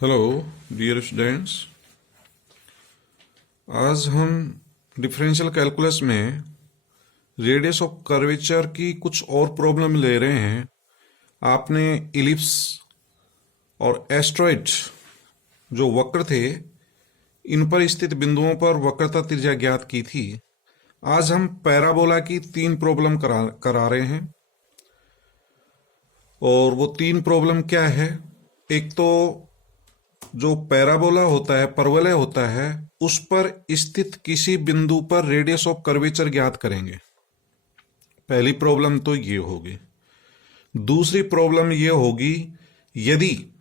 Hello dear students. आज हम differential calculus में रेडियस ऑफ कर्वेचर की कुछ और प्रॉब्लम ले रहे हैं। आपने इलिप्स और एस्ट्रॉइड जो वक्र थे इन पर स्थित बिंदुओं पर वक्रता त्रिज्या ज्ञात की थी। आज हम पैराबोला की 3 प्रॉब्लम करा रहे हैं। और वो 3 प्रॉब्लम क्या है? एक तो जो पैराबोला होता है, परवलय होता है, उस पर स्थित किसी बिंदु पर रेडियस ऑफ कर्वेचर ज्ञात करेंगे। पहली प्रॉब्लम तो ये होगी। दूसरी प्रॉब्लम ये होगी, यदि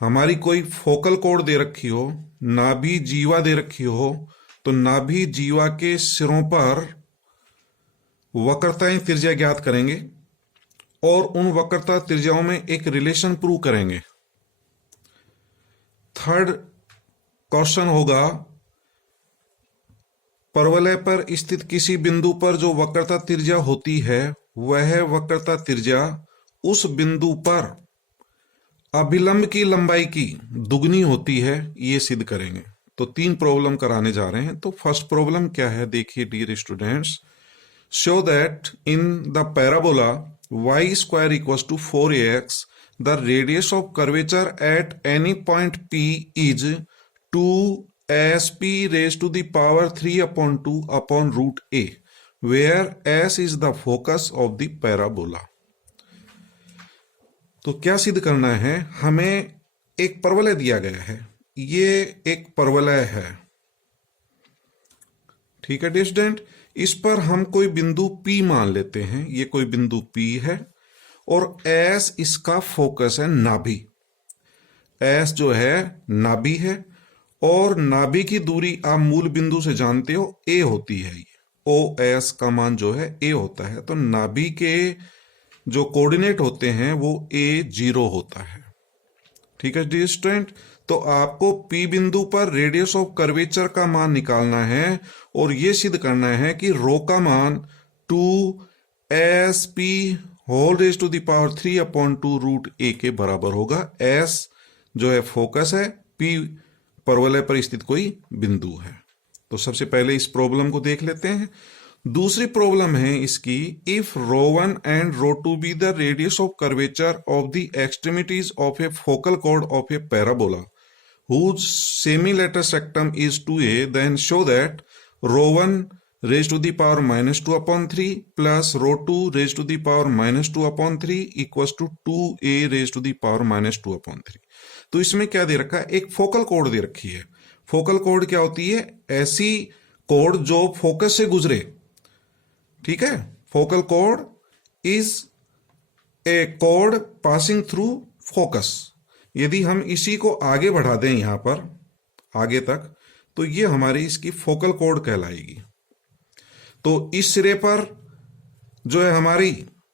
हमारी कोई फोकल कोण दे रखी हो, नाभि जीवा दे रखी हो, तो नाभि जीवा के सिरों पर वक्रताएं त्रिज्या ज्ञात करेंगे और उन वक्रता त्रिज्याओं में एक रिलेशन प्रूव करेंगे। थर्ड क्वेश्चन होगा, परवलय पर स्थित किसी बिंदु पर जो वक्रता त्रिज्या होती है वह वक्रता त्रिज्या उस बिंदु पर अभिलंब की लंबाई की दुगनी होती है, ये सिद्ध करेंगे। तो 3 प्रॉब्लम कराने जा रहे हैं। तो फर्स्ट प्रॉब्लम क्या है, देखिए dear students. Show that in the parabola y square equals to 4ax the radius of curvature at any point P is 2sp raised to the power 3 upon 2 upon root a, where s is the focus of the parabola। तो क्या सिद्ध करना है? हमें एक परवलय दिया गया है, ये एक परवलय है, ठीक है डियर स्टूडेंट। इस पर हम कोई बिंदु P मान लेते हैं, ये कोई बिंदु P है और S इसका फोकस है, नाभि। S जो है नाभि है और नाभि की दूरी आप मूल बिंदु से जानते हो A होती है। OS का मान जो है A होता है, तो नाभि के जो कोऑर्डिनेट होते हैं वो A0 होता है, ठीक है डियर स्टूडेंट। तो आपको P बिंदु पर रेडियस ऑफ कर्वेचर का मान निकालना है और यह सिद्ध करना है कि रो का मान 2sp whole raise to the power 3 upon 2 root a के बराबर होगा। S जो है फोकस है, P परवलय पर स्थित कोई बिंदु है। तो सबसे पहले इस प्रॉब्लम को देख लेते हैं। दूसरी प्रॉब्लम है इसकी, if rho one and rho two be the radius of curvature of the extremities of a focal chord of a parabola whose semilateral sectum is 2a, then show that rho1 raised to the power minus 2 upon 3 plus rho2 raised to the power minus 2 upon 3 equals to 2a raised to the power minus 2 upon 3। तो इसमें क्या दे रखा है? एक focal code दे रखी है। Focal code क्या होती है? ऐसी कोड जो फोकस से गुजरे, ठीक है। Focal code is a code passing through focus. यदि हम इसी को आगे बढ़ा दें यहां पर आगे तक, तो ये हमारी इसकी फोकल कोड कहलाएगी। तो इस सिरे पर जो है हमारी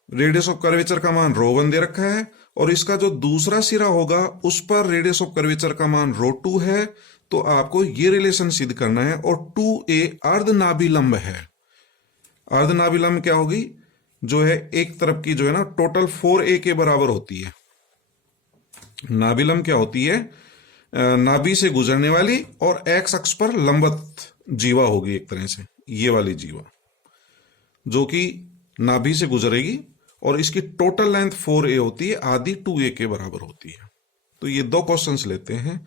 रेडियस ऑफ कर्वेचर का मान रो1 दे रखा है और इसका जो दूसरा सिरा होगा उस पर रेडियस ऑफ कर्वेचर का मान रो2 है। तो आपको ये रिलेशन सिद्ध करना है और 2a अर्धनाभिलंब है। अर्धनाभिलंब क्या होगी? जो है एक तरफ की जो है ना टोटल 4a के बराबर होती है। नाभिलंब क्या होती है? नाभि से गुजरने वाली और एक्स अक्ष पर लंबवत जीवा होगी, एक तरह से ये वाली जीवा जो कि नाभि से गुजरेगी और इसकी टोटल लेंथ 4a होती है, आधी 2a के बराबर होती है। तो ये 2 क्वेश्चंस लेते हैं।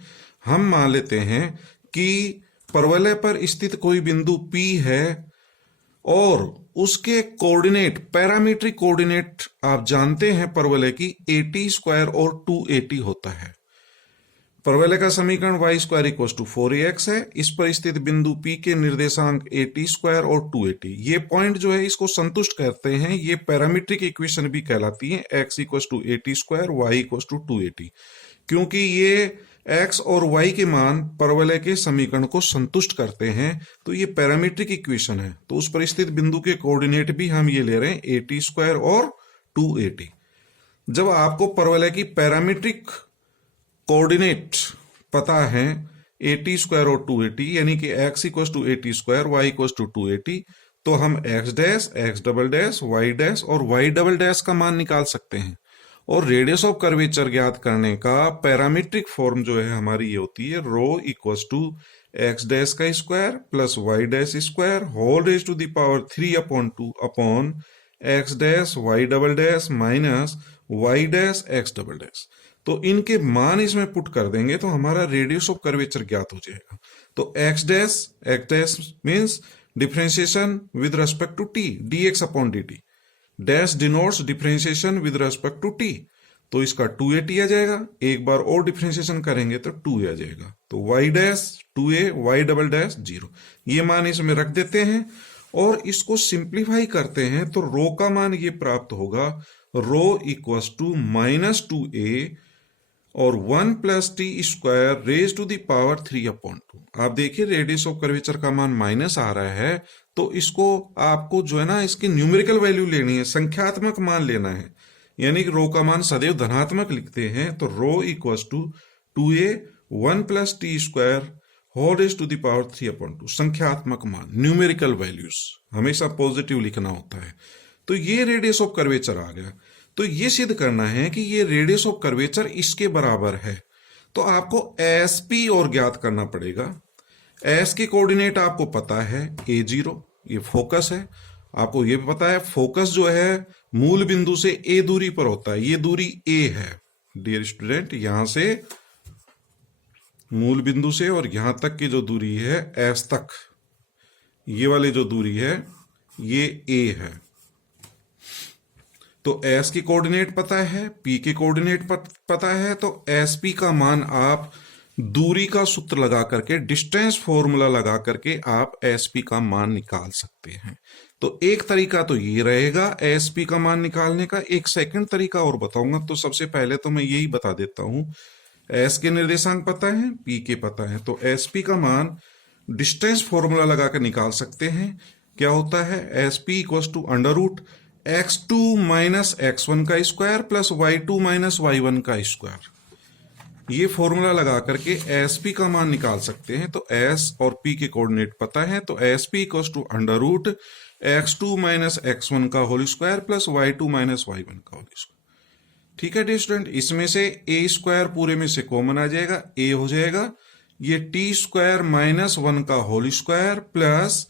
हम मान लेते हैं कि परवलय पर स्थित कोई बिंदु P है और उसके कोऑर्डिनेट, पैरामीट्रिक कोऑर्डिनेट आप जानते हैं परवलय की at² और 2at होता है। परवलय का समीकरण y square equal to 4ax है। इस पर स्थित बिंदु P के निर्देशांक at² और 2at, ये पॉइंट जो है इसको संतुष्ट करते हैं। ये पैरामीट्रिक इक्वेशन भी कहलाती है, x equal to at², y equal to 2at, क्योंकि ये x और y के मान परवलय के समीकरण को संतुष्ट करते हैं। तो ये पैरामीट्रिक इक्वेशन है। तो उस पर स्थित बिंदु के कोऑर्डिनेट भी हम ये ले रहे हैं, at² और 2at। जब आपको परवलय की पैरामीट्रिक कोऑर्डिनेट पता है at² और 2at, यानी कि x equal to at², y equal to 2at, तो हम x dash, x double dash, y dash और y डबल डैश का मान निकाल सकते हैं। और रेडियस ऑफ कर्वेचर ज्ञात करने का पैरामीट्रिक फॉर्म जो है हमारी ये होती है rho equals to x dash का square plus y dash square whole raise to the power 3/2 upon x dash y double dash minus y dash x double dash. तो इनके मान इसमें पुट कर देंगे तो हमारा रेडियस ऑफ कर्वेचर ज्ञात हो जाएगा। तो x dash means differentiation with respect to t dx upon dt, dash denotes differentiation with respect to t, तो इसका 2a आ जाएगा। एक बार और डिफरेंशिएशन करेंगे तो 2a आ जाएगा। तो y dash 2a y double dash 0, ये मान इसमें रख देते हैं और इसको सिंप्लीफाई करते हैं तो रो का मान ये प्राप्त होगा रो इक्वल्स टू -2a और 1 plus T square raise to the power 3/2। आप देखिए रेडियस ऑफ कर्वेचर का मान माइनस आ रहा है तो इसको आपको जो है ना इसकी न्यूमेरिकल वैल्यू लेनी है, संख्यात्मक मान लेना है, यानी कि रो का मान सदैव धनात्मक लिखते हैं। तो rho equals to 2a 1 plus T square whole raise to the power 3/2, संख्यात्मक मान न्यूमेरिकल वैल्यूज हमेशा पॉजिटिव लिखना होता है। तो ये रेडियस ऑफ कर्वेचर आ गया। तो ये सिद्ध करना है कि ये रेडियस ऑफ कर्वेचर इसके बराबर है। तो आपको एस पी और ज्ञात करना पड़ेगा। एस के कोऑर्डिनेट आपको पता है a0, ये फोकस है। आपको ये भी पता है फोकस जो है मूल बिंदु से a दूरी पर होता है, ये दूरी a है। डियर स्टूडेंट, यहां से मूल बिंदु से और यहां तक की जो दूरी है s तक, ये वाली जो दूरी है ये a है। तो s की कोऑर्डिनेट पता है, p के कोऑर्डिनेट पता है, तो एस पी का मान आप दूरी का सूत्र लगा करके, डिस्टेंस फॉर्मूला लगा करके आप एस पी का मान निकाल सकते हैं। तो एक तरीका तो ये रहेगा एस पी का मान निकालने का। एक सेकंड तरीका और बताऊंगा। तो सबसे पहले तो मैं यही बता देता हूं, एस के निर्देशांक पता है, पी के पता है, तो एस पी का मान डिस्टेंस फॉर्मूला लगाकर निकाल सकते हैं। क्या होता है, S P equal to under root x2 minus x1 का square plus y2 minus y1 का स्क्वायर। ये फॉर्मूला लगा करके एस पी का मान निकाल सकते हैं। तो s और p के कोऑर्डिनेट पता है, तो S P equal to under root x2 minus x1 का whole square plus y2 minus y1 का होल स्क्वायर। ठीक है डियर स्टूडेंट, इसमें से a स्क्वायर पूरे में से कॉमन आ जाएगा, a हो जाएगा ये t स्क्वायर माइनस 1 का होल स्क्वायर प्लस,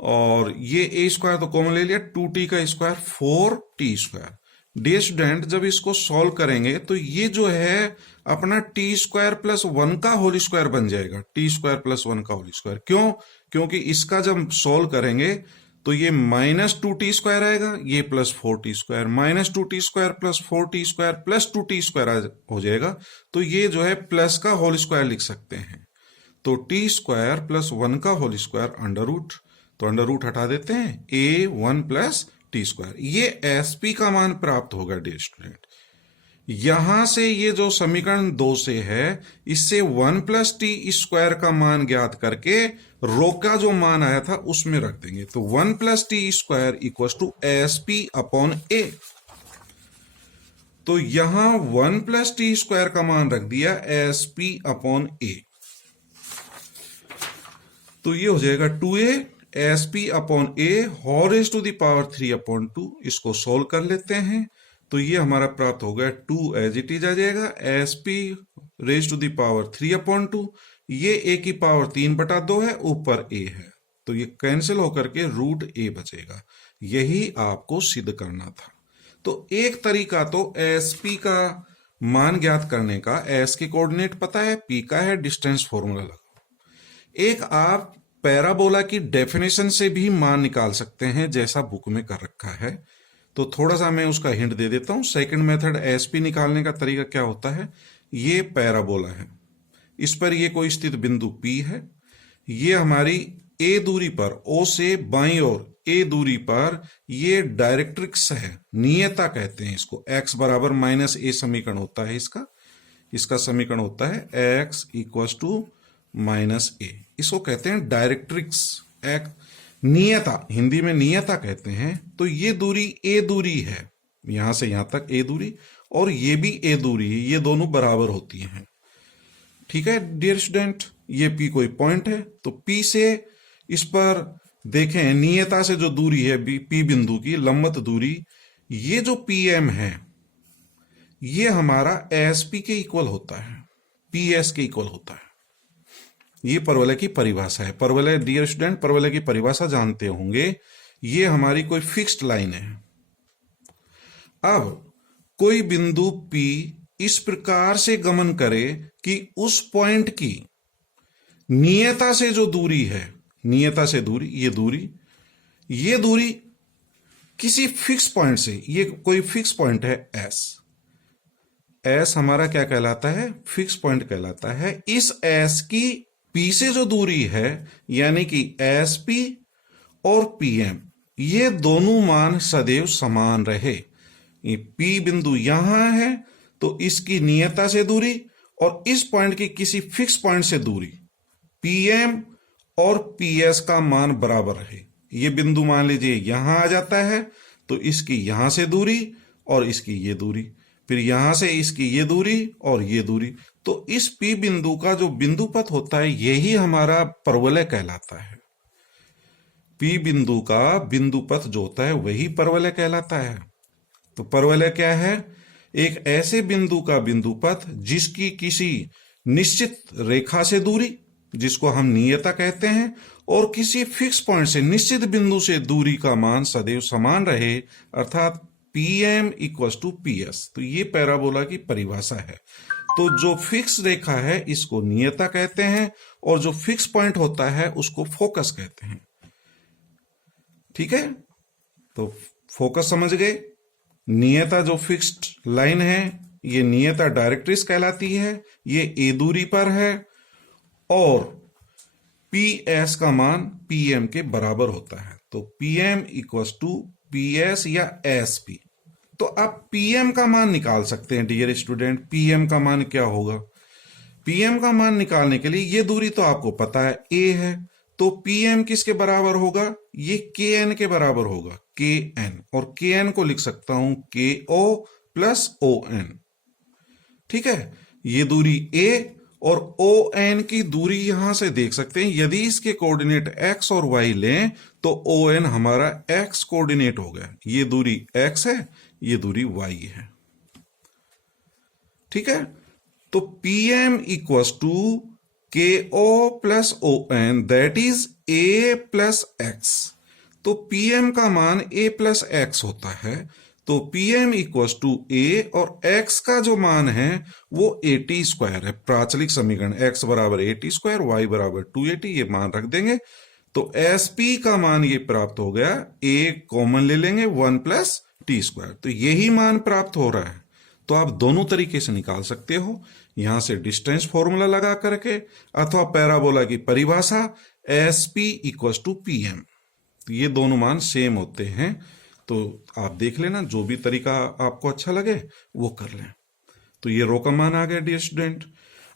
और ये a स्क्वायर तो कॉमन ले लिया, 2t का square 4t square. Dear student, जब इसको सॉल्व करेंगे तो ये जो है अपना t स्क्वायर प्लस 1 का होल स्क्वायर बन जाएगा, t स्क्वायर प्लस 1 का होल स्क्वायर। क्यों? क्योंकि इसका जब सॉल्व करेंगे तो ये -2t स्क्वायर आएगा, ये plus 4t square, -2t square plus 4t square plus 2t square हो जाएगा। तो ये जो है प्लस का होल स्क्वायर लिख सकते हैं। तो t स्क्वायर प्लस 1 का होल स्क्वायर अंडर रूट, तो अंडर रूट हटा देते हैं, a1 प्लस टी स्क्वायर। ये एस पी का मान प्राप्त होगा डियर स्टूडेंट। यहां से ये जो समीकरण 2 से है, इससे 1 प्लस टी स्क्वायर का मान ज्ञात करके रो का जो मान आया था उसमें रख देंगे। तो 1 plus T square equal to S P upon A. तो यहां 1 प्लस टी स्क्वायर का मान रख दिया एस पी अपॉन ए, तो ये हो जाएगा 2a S P upon A whole raise to the power 3/2। इसको सोल्व कर लेते हैं तो ये हमारा प्राप्त हो गया 2 एज इट इज आ जाएगा, S P raise to the power 3/2, ये a की पावर 3/2 है, ऊपर a है, तो ये कैंसिल होकर के रूट a बचेगा। यही आपको सिद्ध करना था। तो एक तरीका तो एस पी का मान ज्ञात करने का, एस के कोऑर्डिनेट पता है, पी का है, डिस्टेंस फॉर्मूला लगाओ। एक आप पैराबोला की डेफिनेशन से भी मान निकाल सकते हैं, जैसा बुक में कर रखा है। तो थोड़ा सा मैं उसका हिंट दे देता हूं। सेकंड मेथड एसपी निकालने का तरीका क्या होता है, ये पैराबोला है, इस पर ये कोई स्थित बिंदु P है, ये हमारी A दूरी पर, O से बाईं ओर A दूरी पर ये डायरेक्ट्रिक्स है, नियता कहते हैं इसको। x बराबर -a समीकरण होता है इसका समीकरण होता है x इक्वल टू -a, इसको कहते हैं डायरेक्ट्रिक्स, नियता, हिंदी में नियता कहते हैं। तो ये दूरी a दूरी है, यहां से यहां तक a दूरी, और ये भी a दूरी है, ये दोनों बराबर होती हैं। ठीक है डियर स्टूडेंट, ये P कोई पॉइंट है, तो P से इस पर देखें, नियता से जो दूरी है P बिंदु की लंबवत दूरी, ये जो PM है, ये हमारा एसपी के इक्वल होता है, पीएस के इक्वल होता है। ये परवलय की परिभाषा है। परवलय, डियर स्टूडेंट, परवलय की परिभाषा जानते होंगे। ये हमारी कोई फिक्स्ड लाइन है। अब कोई बिंदु P इस प्रकार से गमन करे कि उस पॉइंट की नियता से जो दूरी है, नियता से दूरी, ये दूरी किसी फिक्स पॉइंट से, ये कोई फिक्स पॉइंट है एस हमारा क्या कहलाता है? फिक्स पॉइंट कहलाता है। इस एस की P से जो दूरी है, यानी कि एस पी और पीएम, ये दोनों मान सदैव समान रहे। ये P बिंदु यहां है तो इसकी नियता से दूरी और इस पॉइंट की किसी फिक्स पॉइंट से दूरी पीएम और पीएस का मान बराबर रहे। ये बिंदु मान लीजिए यहां आ जाता है तो इसकी यहां से दूरी और इसकी ये दूरी, फिर यहां से इसकी ये दूरी और ये दूरी, तो इस P बिंदु का जो बिंदु पथ होता है यही हमारा परवलय कहलाता है। P बिंदु का बिंदु पथ जो होता है वही परवलय कहलाता है। तो परवलय क्या है? एक ऐसे बिंदु का बिंदु पथ जिसकी किसी निश्चित रेखा से दूरी, जिसको हम नियता कहते हैं, और किसी फिक्स पॉइंट से, निश्चित बिंदु से दूरी का मान सदैव समान रहे, अर्थात Pm इक्वल्स टू PS। तो ये पैराबोला की परिभाषा है। तो जो फिक्स रेखा है इसको नियता कहते हैं और जो फिक्स पॉइंट होता है उसको फोकस कहते हैं। ठीक है, तो फोकस समझ गए। नियता जो फिक्स्ड लाइन है, ये नियता डायरेक्ट्रिक्स कहलाती है, ये ए दूरी पर है और पीएस का मान पीएम के बराबर होता है। तो पीएम इक्वल्स टू पीएस या एसपी। तो आप पीएम का मान निकाल सकते हैं डियर स्टूडेंट। पीएम का मान क्या होगा? पीएम का मान निकालने के लिए ये दूरी तो आपको पता है ए है, तो पीएम किसके बराबर होगा? ये के एन के बराबर होगा, के एन, और के एन को लिख सकता हूं के ओ प्लस ओ एन। ठीक है, ये दूरी ए और ओ एन की दूरी यहां से देख सकते हैं। यदि इसके कोऑर्डिनेट एक्स और वाई लें तो ओ एन हमारा एक्स कोऑर्डिनेट हो गया। ये दूरी एक्स है, ये दूरी वाई है। ठीक है, तो PM equals to K O plus O N, that is A plus x. तो पीएम का मान ए प्लस एक्स होता है। तो पीएम इक्वल्स टू ए और x का जो मान है वो 80 स्क्वायर है। प्राचलिक समीकरण x बराबर 80 स्क्वायर, y बराबर 280, ये मान रख देंगे तो एसपी का मान ये प्राप्त हो गया। a कॉमन ले लेंगे 1 प्लस टी स्क्वायर, तो यही मान प्राप्त हो रहा है। तो आप दोनों तरीके से निकाल सकते हो, यहां से डिस्टेंस फॉर्मूला लगा करके अथवा पैराबोला की परिभाषा एसपी इक्वल्स टू पीएम। ये दोनों मान सेम होते हैं। तो आप देख लेना, जो भी तरीका आपको अच्छा लगे वो कर लें। तो ये रो का मान आ गया डियर स्टूडेंट।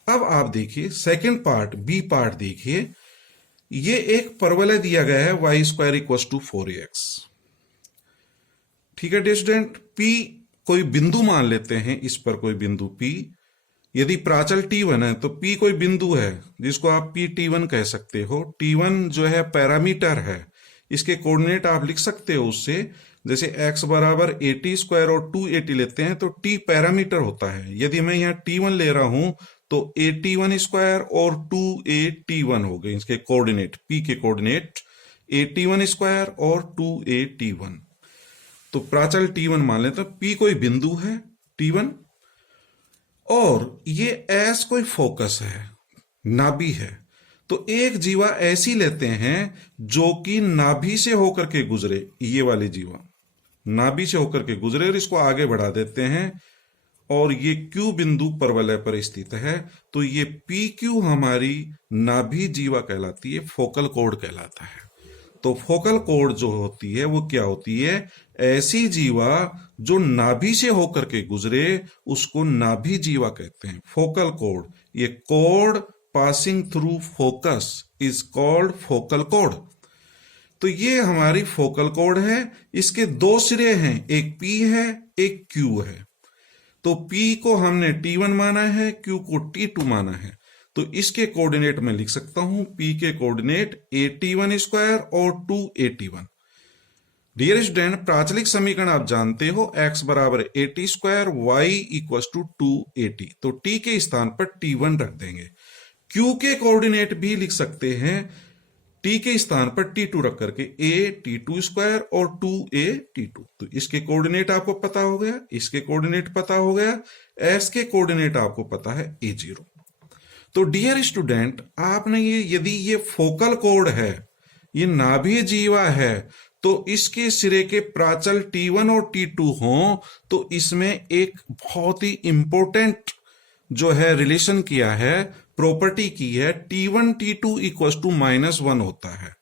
अब आप देखिए सेकंड पार्ट, बी पार्ट देखिए। ये एक परवलय दिया गया है Y square equals to 4x। ठीक है डियर स्टूडेंट, P कोई बिंदु मान लेते हैं, इस पर कोई बिंदु P। यदि प्राचल T1 है तो P कोई बिंदु है जिसको आप PT1 कह सकते हो। T1 जो है पैरामीटर है, इसके कोऑर्डिनेट आप लिख सकते हो उससे। जैसे x बराबर 80 स्क्वायर और 280 लेते हैं तो t पैरामीटर होता है। यदि मैं यहाँ t1 ले रहा हूं तो 81 स्क्वायर और 281 हो गए इसके कोऑर्डिनेट, p के कोऑर्डिनेट 81 स्क्वायर और 281। तो प्राचल t1 मान लेते हैं। p कोई बिंदु है t1 और ये s कोई फोकस है, नाभि है। तो एक जीवा ऐसी लेते हैं जो कि नाभि से होकर के गुजरे, ये वाली जीवा नाभि से होकर के गुजरे और इसको आगे बढ़ा देते हैं और ये Q बिंदु परवलय पर स्थित है। तो ये PQ हमारी नाभि जीवा कहलाती है, फोकल कोड कहलाता है। तो फोकल कोड जो होती है वो क्या होती है? ऐसी जीवा जो नाभि से होकर के गुजरे उसको नाभि जीवा कहते हैं। फोकल कोड, ये code passing through focus is called focal code. तो ये हमारी फोकल कोड है। इसके दो सिरे हैं, एक P है एक Q है। तो P को हमने T1 माना है, Q को T2 माना है। तो इसके कोऑर्डिनेट में लिख सकता हूं, P के कोऑर्डिनेट 81 स्क्वायर और 281। डियर स्टूडेंट, प्राचलिक समीकरण आप जानते हो, x बराबर AT square, y equal to 2AT। तो t के स्थान पर T1 रख देंगे। q के कोऑर्डिनेट भी लिख सकते हैं, t के स्थान पर T2 रख करके AT2 स्क्वायर और 2AT2। तो इसके कोऑर्डिनेट आपको पता हो गया, इसके कोऑर्डिनेट पता हो गया, s के कोऑर्डिनेट आपको पता है A0। तो डियर स्टूडेंट, आपने यदि ये फोकल कोड है, ये नाभीय जीवा है, तो इसके सिरे के प्राचल T1 और T2 हों तो इसमें एक बहुत ही इंपॉर्टेंट जो है रिलेशन किया है, प्रॉपर्टी की है, T1 T2 इक्वल टू -1 होता है।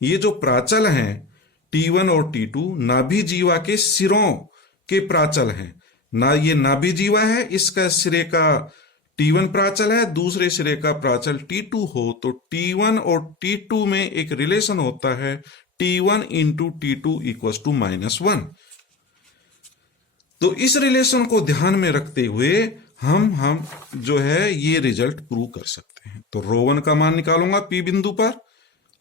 ये जो प्राचल हैं T1 और T2 नाभि जीवा के सिरों के प्राचल हैं ना। ये नाभि जीवा है, इसका सिरे का T1 प्राचल है, दूसरे सिरे का प्राचल T2 हो तो T1 और T2 में एक रिलेशन होता है, T1 into T2 equal to -1। तो इस रिलेशन को ध्यान में रखते हुए हम जो है ये रिजल्ट प्रूव कर सकते हैं। तो ρ1 का मान निकालूंगा P बिंदु पर,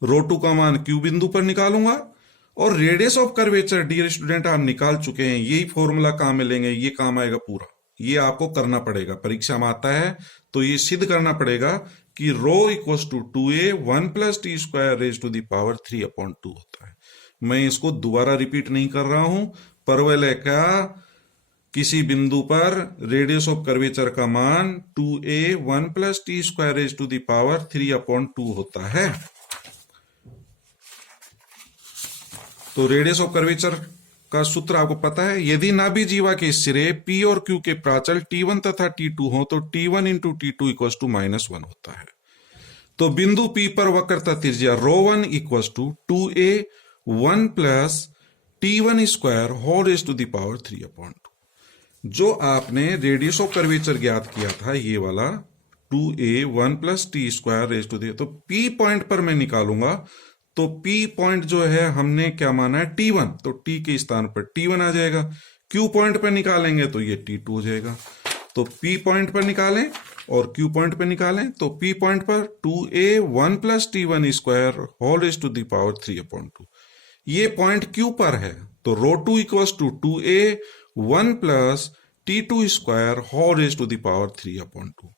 ρ2 का मान Q बिंदु पर निकालूंगा, और radius of curvature dear student आप निकाल चुके हैं। यही फॉर्मूला काम में लेंगे, ये काम आएगा पूरा। ये आपको करना पड़ेगा, परीक्षा में आता है तो ये सिद्ध करना पड़ेगा कि ρ equal to 2a 1 plus T square raise to the power 3/2 होता है। मैं इसको दोबारा रिपीट नहीं कर रहा हूं। परवलय का किसी बिंदु पर रेडियस ऑफ कर्वेचर का मान 2a 1 plus T square raise to the power 3/2 होता है। तो रेडियस ऑफ कर्वेचर का सूत्र आपको पता है। यदि नाभि जीवा के सिरे P और Q के प्राचल T1 तथा T2 हो तो T1 into T2 equal to -1 होता है। तो बिंदु P पर वक्रता त्रिज्या ρ1 equal to 2a 1 plus T1 square whole raise to the power 3/2। जो आपने रेडियस ऑफ कर्वेचर ज्ञात किया था, ये वाला 2a 1 plus T square raise to the, तो P पॉइंट पर मैं निकालूंगा। तो P पॉइंट जो है हमने क्या माना है T1, तो T के स्थान पर T1 आ जाएगा। Q पॉइंट पर निकालेंगे तो ये T2 हो जाएगा। तो P पॉइंट पर निकालें और Q पॉइंट पर निकालें, तो P पॉइंट पर 2a 1 plus T1 square whole raise to the power 3/2। ये पॉइंट Q पर है, तो ρ2 equal to 2a 1 plus T2 square whole raise to the power 3/2।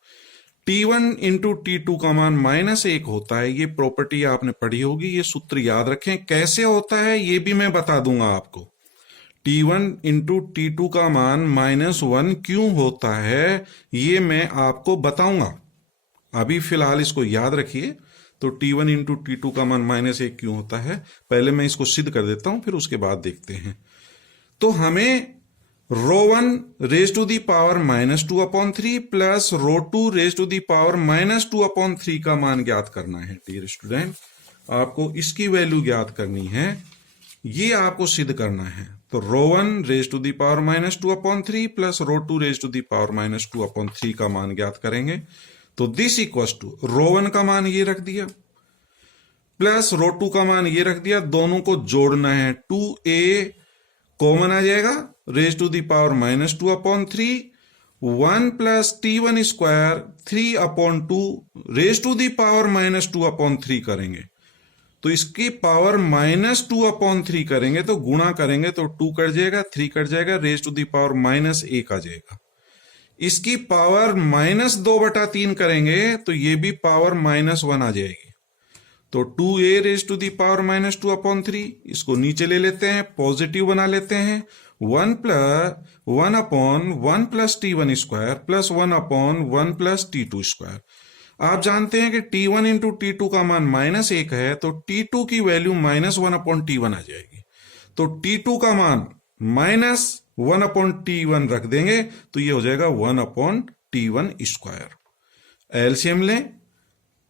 T1 into T2 का मान -1 होता है। ये प्रॉपर्टी आपने पढ़ी होगी, ये सूत्र याद रखें। कैसे होता है ये भी मैं बता दूंगा आपको। T1 इंटू T2 का मान -1 क्यों होता है ये मैं आपको बताऊंगा। अभी फिलहाल इसको याद रखिए। तो T1 इंटू T2 का मान -1 क्यों होता है, पहले मैं इसको सिद्ध कर देता हूं, फिर उसके बाद देखते हैं। तो हमें ρ1 raise to the power -2/3 plus ρ2 raise to the power -2/3 का मान ज्ञात करना है। डियर स्टूडेंट, आपको इसकी वैल्यू ज्ञात करनी है, ये आपको सिद्ध करना है। तो ρ1 raise to the power -2/3 plus ρ2 raise to the power -2/3 का मान ज्ञात करेंगे। तो दिस इक्वल टू ρ1 का मान ये रख दिया प्लस ρ2 का मान ये रख दिया, दोनों को जोड़ना है। 2a कॉमन आ जाएगा, raise to the power -2/3 1 plus T1 square 3/2 raise to the power -2/3 करेंगे तो इसकी पावर -2/3 करेंगे तो गुणा करेंगे तो 2 कट जाएगा, 3 कट जाएगा, रेज टू दी पावर -1 आ जाएगा। इसकी पावर -2/3 करेंगे तो ये भी पावर -1 आ जाएगी। तो 2a raise to the power -2/3, इसको नीचे ले लेते हैं, पॉजिटिव बना लेते हैं। 1/1 plus T1 square plus 1/1 plus T2 square. आप जानते हैं कि T1 इंटू T2 का मान -1 है, तो T2 की वैल्यू -1/T1 आ जाएगी। तो T2 का मान -1/T1 रख देंगे तो ये हो जाएगा 1/T1 स्क्वायर। एलसीएम लें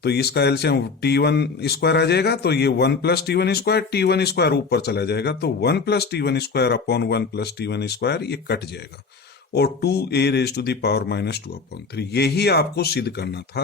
तो इसका एलसीएम T1 स्क्वायर आ जाएगा, तो ये 1 plus T1 square, T1 square ऊपर चला जाएगा तो 1 plus T1 square upon 1 plus T1 square, ये कट जाएगा और 2a raise to the power -2/3। यही आपको सिद्ध करना था।